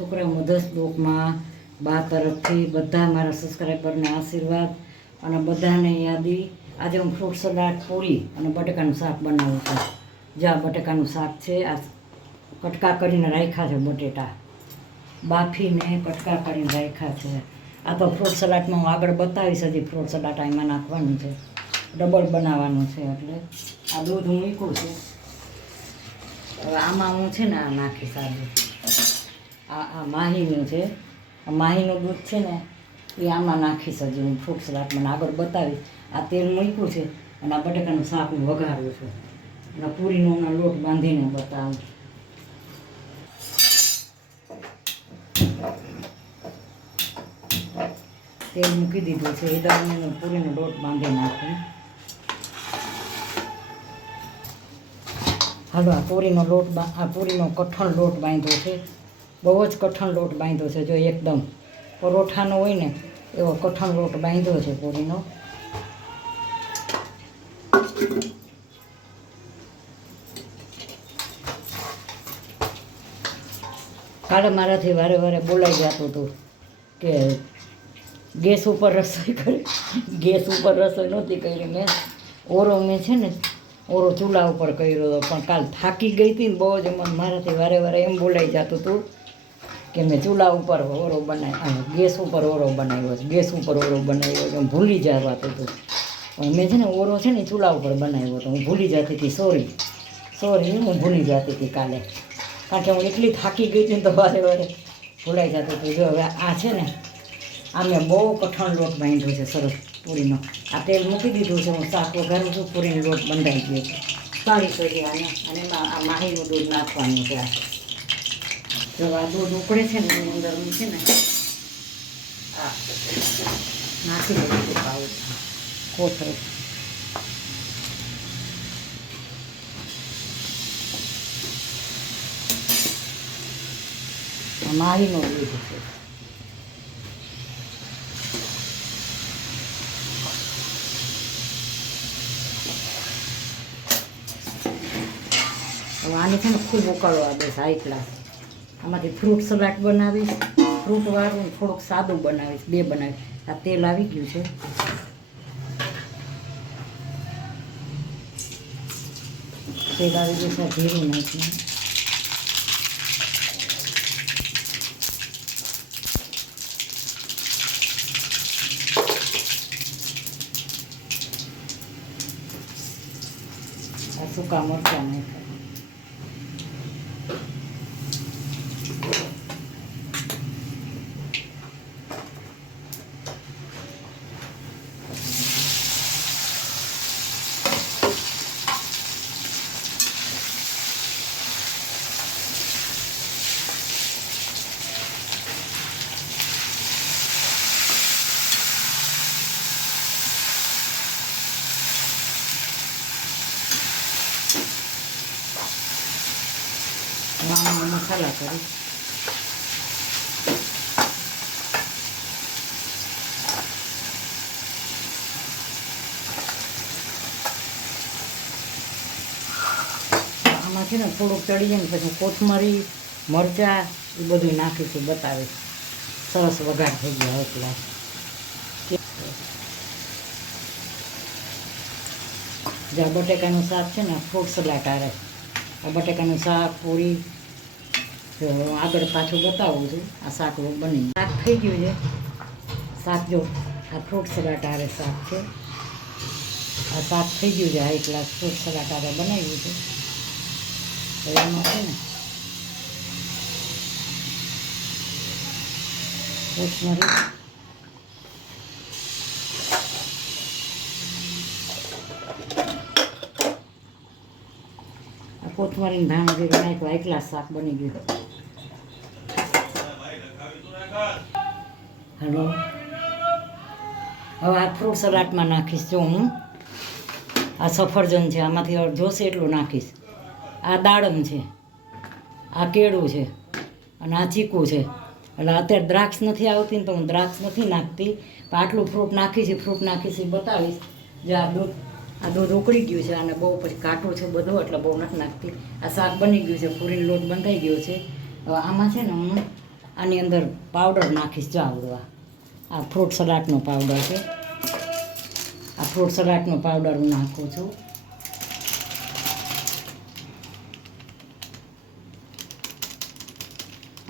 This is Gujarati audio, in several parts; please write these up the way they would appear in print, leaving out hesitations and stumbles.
છોકરા મધર્સ બ્લોકમાં બા તરફથી બધા મારા સબસ્ક્રાઈબરને આશીર્વાદ અને બધાને યાદી. આજે હું ફ્રૂટ સલાડ, પૂરી અને બટેકાનું શાક બનાવું છું. જ્યાં બટેકાનું શાક છે, આ કટકા કરીને રાખ્યા છે, બટેટા બાફીને કટકા કરીને રાખ્યા છે. આ તો ફ્રૂટ સલાડમાં હું આગળ બતાવીશ. હજી ફ્રૂટ સલાડ આમાં નાખવાનું છે, ડબલ બનાવવાનું છે. એટલે આ દૂધ હું મૂક્યું છે. હવે આમાં હું છે ને આ નાખીશ. આ માહીનું છે, આ માહીનું દૂધ છે ને એ આમાં નાખીશ. હજી હું ફ્રૂટ સલાડમાં આગળ બતાવીશ. આ તેલ મૂક્યું છે અને આ બટેકાનું શાક હું વઘારું છું અને પૂરીનો લોટ બાંધીને બતાવું. તેલ મૂકી દીધું છે. એ દરમિયાન પૂરીનો લોટ બાંધી નાખું. હાલો, આ પૂરીનો લોટ, આ પૂરીનો કઠણ લોટ બાંધ્યો છે. બહુ જ કઠણ લોટ બાંધ્યો છે. જો એકદમ પરોઠાનો હોય ને એવો કઠણ લોટ બાંધ્યો છે પૂરીનો. કાલે મારાથી વારે વારે બોલાઈ જતું હતું કે ગેસ ઉપર રસોઈ કરી. ગેસ ઉપર રસોઈ નહોતી કરી મેં. મેં છે ને ઓરો ચૂલા ઉપર કર્યો હતો, પણ કાલ થાકી ગઈ હતી ને બહુ જ. મારાથી વારે વારે એમ બોલાઈ જતું હતું કે મેં ચૂલા ઉપર ઓરો બનાવ્યો, ગેસ ઉપર ઓરો બનાવ્યો છે, ગેસ ઉપર ઓરો બનાવ્યો છે. હું ભૂલી જવાતું હતું. પણ મેં છે ને ઓરો છે ને ચૂલા ઉપર બનાવ્યો હતો. હું ભૂલી જતી હતી. સોરી હું ભૂલી જતી હતી કાલે, કારણ કે હું એટલી થાકી ગઈ હતી ને તો વારે વારે ભૂલાઈ જતું હતું. જો હવે આ છે ને આ મેં બહુ કઠણ લોટ બાંધ્યો છે સરસ પૂરીનો. આ તેલ મૂકી દીધું છે. હું શાક વઘારું છું. પૂરીનો લોટ બંધાઈ ગયો છે. પાણી કરી આને અને એમાં આ માહીનું દૂધ નાખવાનું છે. આ જો આ દૂધ ઉકળે છે ને એની અંદર હું છે ને આ નાખી દઉં છું પાઉં કોથળી. માહીનું દૂધ છે. હવે આને છે ને ખૂબ ઉકાળવા દઈશ હાઈ ક્લાસ. આમાંથી ફ્રૂટ સલાડ બનાવીશ, ફ્રૂટવાળું, થોડુંક સાદું બનાવીશ, બે બનાવીશ. આ તેલ આવી ગયું છે. તેલ આવી ગયું છે. જીરું નાખીને સૂકા મરચાં નાખ્યા. મસાલા કરી આમાં છે ને થોડુંક ચડી જાય ને પછી કોથમરી, મરચાં એ બધું નાખીશું, બતાવીશ. સરસ વઘાર થઈ ગયો એટલે જ્યાં બટેકાનું શાક છે ને ફ્રૂટ સલાડ આરે. આ બટેકાનું શાક, પૂરી આગળ પાછું બતાવું છું. આ શાક બની શાક થઈ ગયું છે. શાક જો આ ફ્રૂટ સલાડ આરે શાક છે. આ શાક થઈ ગયું છે. હાઈ ક્લાસ ફ્રૂટ સલાડ આરે બનાવ્યું છે. એમાં છે ને કોથમરી, કોથમરી ધાણા જીરું નાખ્યું. હાઈ ક્લાસ શાક બની ગયું. હલો, હવે આ ફ્રૂટ સલાડમાં નાખીશ. જો હું આ સફરજન છે, આમાંથી જોશે એટલું નાખીશ. આ દાડમ છે, આ કેળું છે અને આ ચીકુ છે. એટલે અત્યારે દ્રાક્ષ નથી આવતી ને તો હું દ્રાક્ષ નથી નાખતી. પણ આટલું ફ્રૂટ નાખીશ. ફ્રૂટ નાખીશ એ બતાવીશ. જે આ દૂધ ઉકળી ગયું છે અને બહુ પછી કાઠું છે બધું, એટલે બહુ નથી નાખતી. આ શાક બની ગયું છે. પૂરીનો લોટ બંધાઈ ગયો છે. હવે આમાં છે ને હું આની અંદર પાવડર નાખીશ. જો આવડવા આ ફ્રૂટ સલાડનો પાવડર છે. આ ફ્રૂટ સલાડનો પાવડર હું નાખું છું.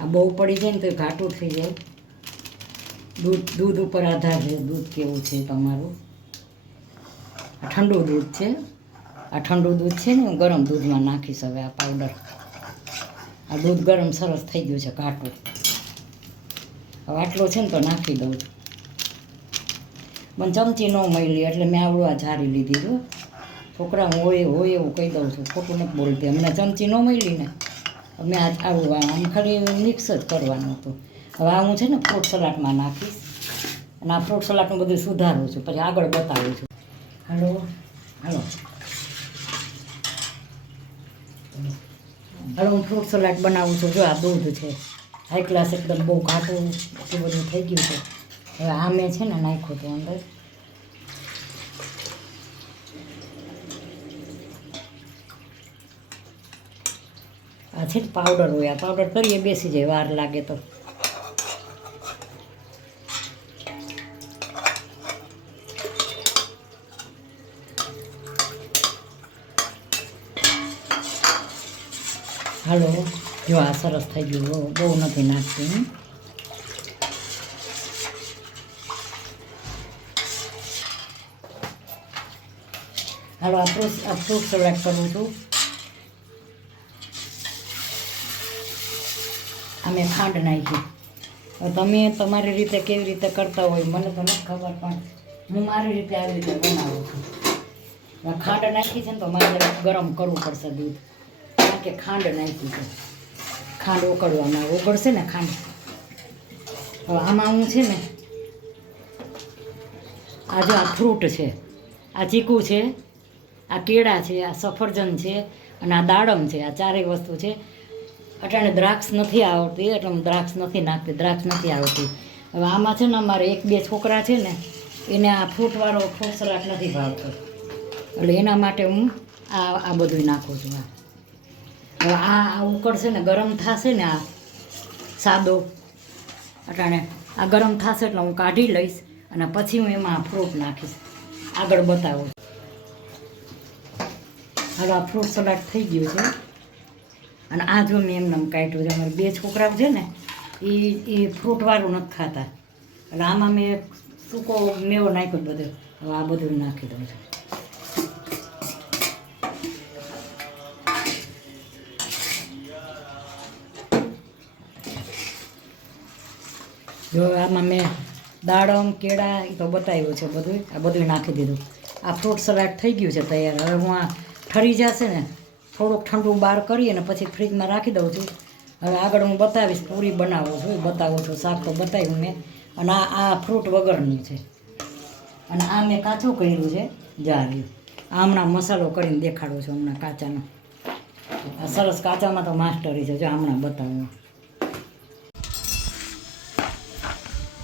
આ બહુ પડી જાય ને તો ઘાટું થઈ જાય. દૂધ ઉપર આધાર છે, દૂધ કેવું છે તમારું. આ ઠંડુ દૂધ છે. આ ઠંડુ દૂધ છે ને હું ગરમ દૂધમાં નાખીશ હવે આ પાવડર. આ દૂધ ગરમ સરસ થઈ ગયું છે ઘાટું. હવે આટલો છે ને તો નાખી દઉં છું. મને ચમચી ન મળી એટલે મેં આવડું આ ઝારી લીધી જો. છોકરા હું હોય એવું કહી દઉં છું, ખોટું નથી બોલતી. અમને ચમચી ન મળી ને અમે આવું આમ ખાલી મિક્સ જ કરવાનું હતું. હવે આ હું છે ને ફ્રૂટ સલાડમાં નાખીશ અને આ ફ્રૂટ સલાડનું બધું સુધારું છું, પછી આગળ બતાવું છું. હાલો હાલો હાલો હું ફ્રૂટ સલાડ બનાવું છું. જો આ દૂધ છે હાઈ ક્લાસ, એકદમ બહુ ઘાટું એટલું બધું થઈ ગયું છે. હવે આ મેં છે ને નાખ્યું હતું અંદર. આ છે પાવડર હોય, આ પાવડર કરીએ બેસી જાય વાર લાગે તો. હાલો જો આ સરસ થઈ ગયું, બહુ નથી નાખતી. હાલો આ ફ્રૂટ સલાડ કરું છું. અમે ખાંડ નાખી. તમે તમારી રીતે કેવી રીતે કરતા હોય મને તો નથી ખબર, પણ હું મારી રીતે આવી રીતે બનાવું છું. ખાંડ નાખી છે ને તો મારે ગરમ કરવું પડશે દૂધ, કારણ કે ખાંડ નાખી છે. ખાંડ ઉકળવામાં ઉકળશે ને ખાંડ. હવે આમાં હું છે ને આ જો આ ફ્રૂટ છે, આ ચીકુ છે, આ કેળા છે, આ સફરજન છે અને આ દાડમ છે. આ ચારેય વસ્તુ છે. અટાણે દ્રાક્ષ નથી આવતી એટલે હું દ્રાક્ષ નથી નાખતી, દ્રાક્ષ નથી આવતી. હવે આમાં છે ને અમારે 1-2 છોકરા છે ને એને આ ફ્રૂટ સલાડ નથી ભાવતો, એટલે એના માટે હું આ બધું નાખું છું. હવે આ ઉકળશે ને ગરમ થશે ને, આ સાદો અટાણે આ ગરમ થશે એટલે હું કાઢી લઈશ અને પછી હું એમાં ફ્રૂટ નાખીશ. આગળ બતાવું. હવે આ ફ્રૂટ સલાડ થઈ ગયું છે અને આ જો મેં એમને કાઢ્યું છે. અમારે 2 છોકરા છે ને એ ફ્રૂટવાળું નથી ખાતા, એટલે આમાં મેં સૂકો મેવો નાખ્યો બધો. હવે આ બધું નાખી દઉં છું. જો આમાં મેં દાડમ કેળા એ તો બતાવ્યું છે બધું, આ બધું નાખી દીધું. આ ફ્રૂટ સલાડ થઈ ગયું છે તૈયાર. હવે હું આ ઠરી જશે ને થોડુંક ઠંડુ બહાર કરી અને પછી ફ્રીજમાં રાખી દઉં છું. હવે આગળ હું બતાવીશ, પૂરી બનાવું છું બતાવું છું. શાક તો બતાવ્યું મેં. અને આ ફ્રૂટ વગરનું છે અને આ મેં કાચું કર્યું છે. જાર્યું આ હમણાં મસાલો કરીને દેખાડું છું હમણાં કાચાનો. આ સરસ કાચામાં તો માસ્ટરી છે. જો હમણાં બતાવું.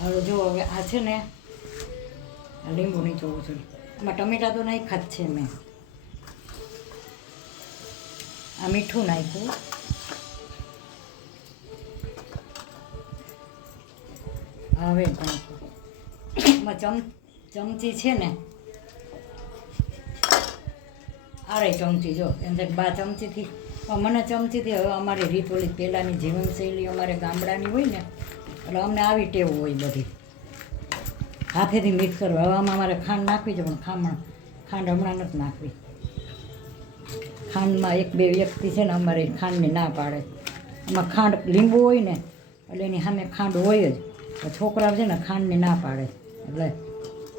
હવે જો હવે આ છે ને આ લીંબુ નીચોવું છું. આમાં ટમેટા તો નાખ્યા જ છે મેં. આ મીઠું નાખ્યું. હવે નાખ્યું ચમચી છે ને આરે ચમચી જો એમ 2 ચમચીથી. મને ચમચીથી હવે અમારી રીત ઓલી પહેલાંની જીવનશૈલી અમારે ગામડાની હોય ને એટલે અમને આવી ટેવ હોય બધી હાથેથી મિક્સ કરવા. હવે આમાં અમારે ખાંડ નાખવી છે પણ ખાંડ હમણાં નથી નાખવી. ખાંડમાં 1-2 વ્યક્તિ છે ને અમારે ખાંડની ના પાડે. એમાં ખાંડ લીંબુ હોય ને એટલે એની સામે ખાંડ હોય જ. છોકરા છે ને ખાંડની ના પાડે એટલે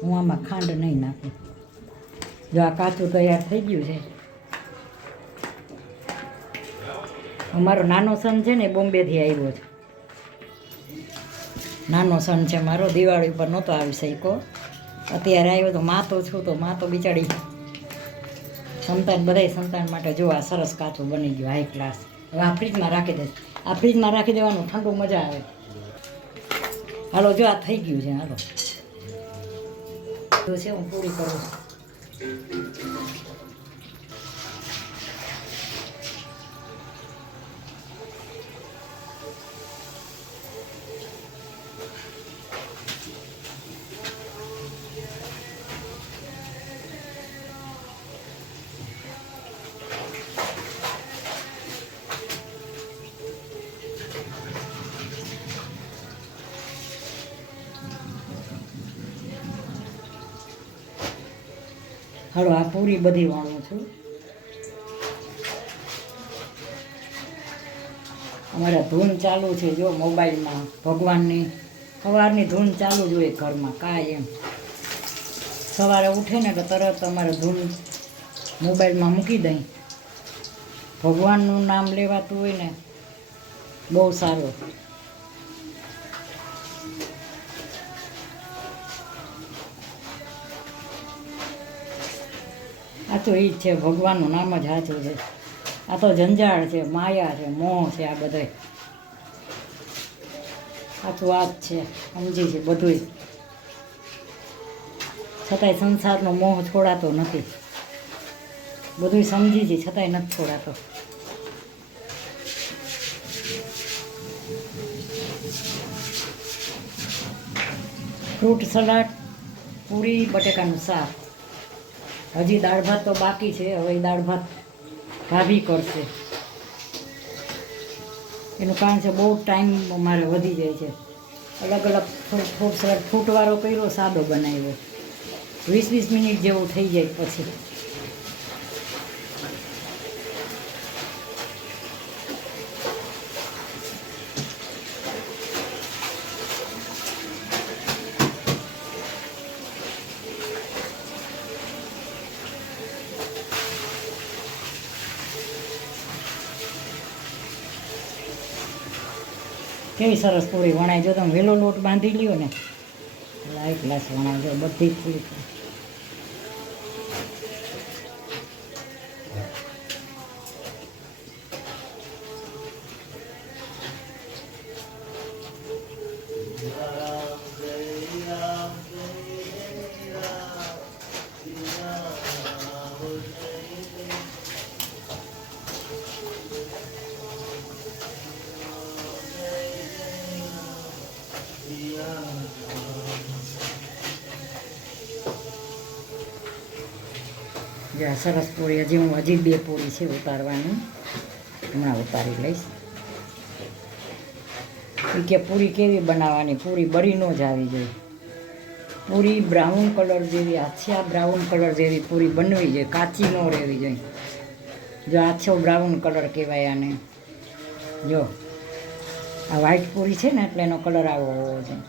હું આમાં ખાંડ નહીં નાખું. જો આ કાચું તૈયાર થઈ ગયું છે. અમારો નાનો સન છે ને બોમ્બેથી આવ્યો છે. નાનો સન છે મારો. દિવાળી ઉપર નહોતો આવી શક્યો, અત્યારે આવ્યો. તો માં તો છું તો માં તો બિચારી સંતાન બધાય સંતાન માટે જો આ સરસ કાચું બની ગયું હાઈ ક્લાસ. હવે આ ફ્રીજમાં રાખી દઈશ. આ ફ્રીજમાં રાખી દેવાનું, ઠંડુ મજા આવે. હાલો જો આ થઈ ગયું છે. હાલો છે હું પૂરી કરું છું. હાલો આ પૂરી બધી વાળું છું. અમારા ધૂન ચાલુ છે જો મોબાઈલમાં, ભગવાનની સવારની ધૂન ચાલુ જ હોય ઘરમાં કાંઈ એમ. સવારે ઉઠે ને તો તરત અમારે ધૂન મોબાઈલમાં મૂકી દઈ. ભગવાનનું નામ લેવાતું હોય ને બહુ સારું. આ તો એ જ છે, ભગવાનનું નામ જ સાચું છે. આ તો જંજાળ છે, માયા છે, મોહ છે, આ બધાય સાચું આ જ છે. સમજી છે બધુંય, છતાંય સંસારનો મોહ છોડાતો નથી. બધુંય સમજી છે છતાંય નથી છોડાતો. ફ્રૂટ સલાડ, પૂરી, બટેકાનું શાક. હજી દાળ ભાત તો બાકી છે. હવે દાળ ભાત ભાભી કરશે. એનું કારણ છે બહુ ટાઈમ મારે વધી જાય છે. અલગ અલગ ફ્રૂટ સલાડ ફ્રૂટવાળો કર્યો, સાદો બનાવ્યો, 20-20 મિનિટ જેવું થઈ જાય પછી. કેવી સરસ પૂરી વણાય. જો તમે વેલો લોટ બાંધી લ્યો ને, લાઈટ ગ્લાસ વણાવજો બધી પૂરી. જ્યાં સરસ પૂરી, હજી 2 પૂરી છે ઉતારવાની, હમણાં ઉતારી લઈશ. કે પૂરી કેવી બનાવવાની, પૂરી બળી ન જ આવી જોઈએ. પૂરી બ્રાઉન કલર જેવી, આછા બ્રાઉન કલર જેવી પૂરી બનવી જોઈએ, કાચી ન રહેવી જોઈએ. જો આછો બ્રાઉન કલર કહેવાય આને. જો આ વ્હાઈટ પૂરી છે ને એટલે એનો કલર આવો હોવો જોઈએ.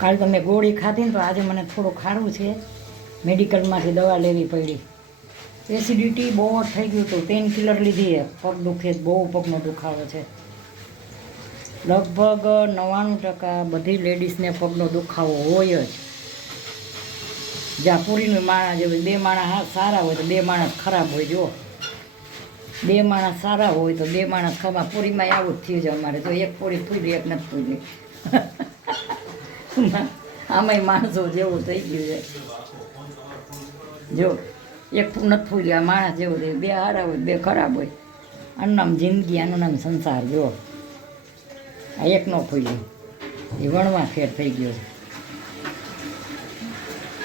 કાલ તમે ગોળી ખાધી ને તો આજે મને થોડું ખારું છે. મેડિકલમાંથી દવા લેવી પડી. એસિડિટી બહુ જ થઈ ગયું હતું. પેન કિલર લીધી, પગ દુખે, બહુ પગનો દુખાવો છે. લગભગ 99% બધી લેડીઝને પગનો દુખાવો હોય જ. જ્યાં પૂરીનું માણસ જેવું, 2 માણસ સારા હોય તો 2 માણસ ખરાબ હોય. જો 2 માણસ સારા હોય તો 2 માણસ ખરાબ. પૂરીમાં આવું જ થયું છે અમારે. તો એક પૂરી ફૂલી, એક નથી ફૂલી. આમાંય માણસો જેવું થઈ ગયું છે. જો એક નથી ફૂલ્યા માણસ જેવું થયું. 2 સારા હોય, 2 ખરાબ હોય. આનું નામ જિંદગી, આનું નામ સંસાર. જો આ એક ન ફૂલ્યું, એ વણવા ફેર થઈ ગયો છે.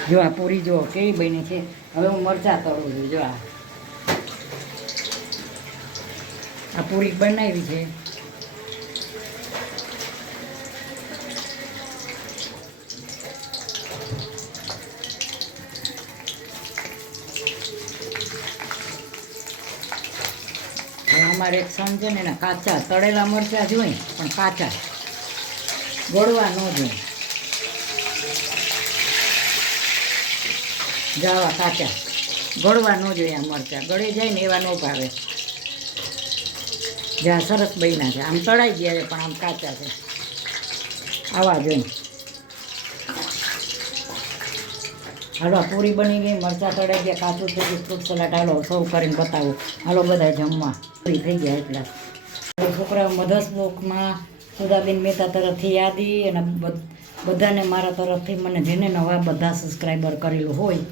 જો આ પૂરી જો કેવી બની છે. હવે હું મરચાં તળું છું. જો આ પૂરી બનાવી છે. અમારે એક સન છે ને એના કાચા તળેલા મરચાં જોઈએ, પણ કાચા, ગળવા ન જોઈએ. જાવા કાચા, ગળવા ન જોઈએ. આ મરચાં ગળે જાય ને એવા ન ભાવે. જ્યાં સરસ બન્યા છે, આમ તળાઈ ગયા છે પણ આમ કાચા છે, આવા જોઈએ. હાલો પૂરી બની ગઈ, મરચાં તળાઈ ગયા, કાચું થઈ ગયું, ફ્રૂટ સલાડ. હાલો સર્વ કરીને બતાવું. હાલો બધા જમવા. પૂરી થઈ ગયા એટલા. છોકરાઓ મધર્સ બ્લોકમાં સુધાબેન મહેતા તરફથી યાદી, અને બધાને મારા તરફથી, મને જેને નવા બધા સબસ્ક્રાઈબર કરેલું હોય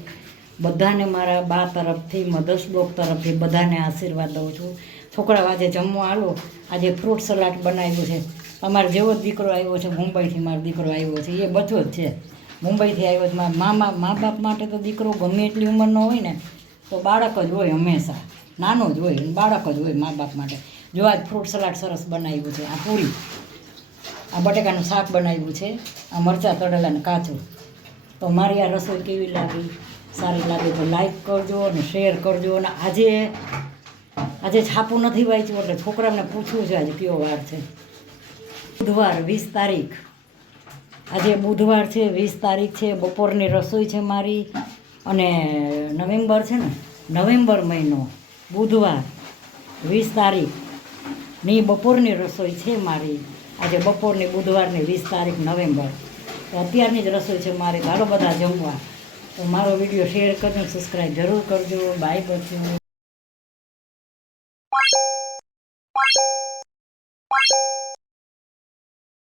બધાને મારા બા તરફથી, મધર્સ બ્લોક તરફથી બધાને આશીર્વાદ દઉં છું. છોકરાઓ આજે જમવા આવો. આજે ફ્રૂટ સલાડ બનાવ્યું છે. અમારો જેવો જ દીકરો આવ્યો છે મુંબઈથી. મારો દીકરો આવ્યો છે, એ બચો જ છે, મુંબઈથી આવ્યો છે. મા બાપ માટે તો દીકરો ગમે એટલી ઉંમરનો હોય ને તો બાળક જ હોય હંમેશા. નાનો જ હોય, બાળક જ હોય મા બાપ માટે. જો આજ ફ્રૂટ સલાડ સરસ બનાવ્યું છે, આ પૂરી, આ બટેકાનું શાક બનાવ્યું છે, આ મરચાં તળેલા ને કાચું. તો મારી આ રસોઈ કેવી લાગી? સારી લાગે તો લાઈક કરજો અને શેર કરજો. અને આજે છાપું નથી વાંચ્યું એટલે છોકરાને પૂછવું છે આજે કયો વાર છે. બુધવાર 20 તારીખ, આજે બુધવાર છે, 20 તારીખ છે. બપોરની રસોઈ છે મારી. અને નવેમ્બર છે ને, નવેમ્બર મહિનો બુધવાર 20 તારીખની બપોરની રસોઈ છે મારી. આજે બપોરની બુધવારની 20 તારીખ નવેમ્બર. તો અત્યારની જ રસોઈ છે મારી. ચાલો બધા જમવા. તો મારો વિડીયો શેર કરજો, સબસ્ક્રાઈબ જરૂર કરજો. બાય કરજો.